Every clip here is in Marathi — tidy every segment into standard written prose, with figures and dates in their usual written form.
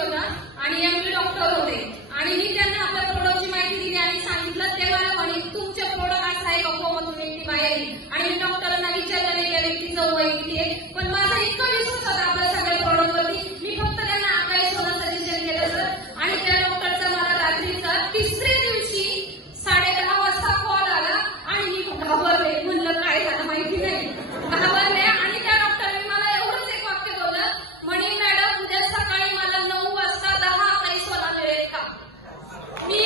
होता आणि एमडी डॉक्टर होते आणि मी त्यांना आपल्या प्रोडक्टची माहिती दिली आणि सांगितलं. ते मला म्हणे तुमचे प्रोडक्ट असं आहे का मधून एकटी बाहेर येईल. आणि मी डॉक्टरांना विचारलं नाही त्या व्यक्तीचं वय किती आहे, पण माझा इतका विश्वास होता आपल्या सगळ्या प्रोडक्टवरती. मी फक्त त्यांना आकाश सोनं सजेशन केलं सर. आणि त्या डॉक्टरचा मला रात्रीचा तिसऱ्या दिवशी 10:30 वाजता कॉल आला आणि मी घाबरले. म्हणलं काय झालं माहिती नाही, घाबरले. आणि त्या डॉक्टरने मला एवढंच एक वाक्य बोललं, म्हणे मॅडम उद्या सकाळी मला 9 वाजता 10 आकाश सोना मिळेल का. मी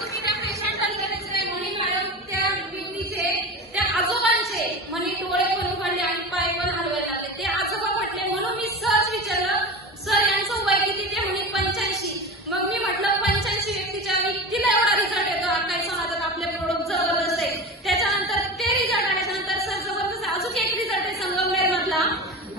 तुम्ही त्या पेशंटला विचारायचं म्हणे मॅडम त्या व्यक्तीचे त्या आजोबांचे म्हणे डोळे पण उघडले आणि पाय पण हलवायला लागले. ते आजोबा म्हटले. म्हणून मी सहज विचारलं सर यांचं वय किती. ते म्हणे 85. मग मी म्हटलं 85 व्यक्तीला एवढा रिझल्ट येतो आकाश सोनाचा आपले प्रोडक्ट जबरदस्त आहे. त्याच्यानंतर ते रिझल्ट आल्यानंतर सर जबरदस्त अजून एक रिझल्ट आहे संगमनेर मधला.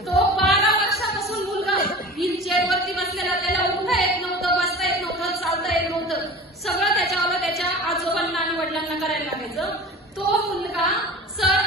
तो 12 वर्षापासून मुलगा व्हीलचेअर वरती बसलेला, त्याला उठता येत नव्हतं, बसता येत नव्हतं, चालता येत नव्हतं. सगळं त्याच्यावर त्याच्या आजोबांना आणि वडिलांना करायला लागायचं. तो मुलगा सर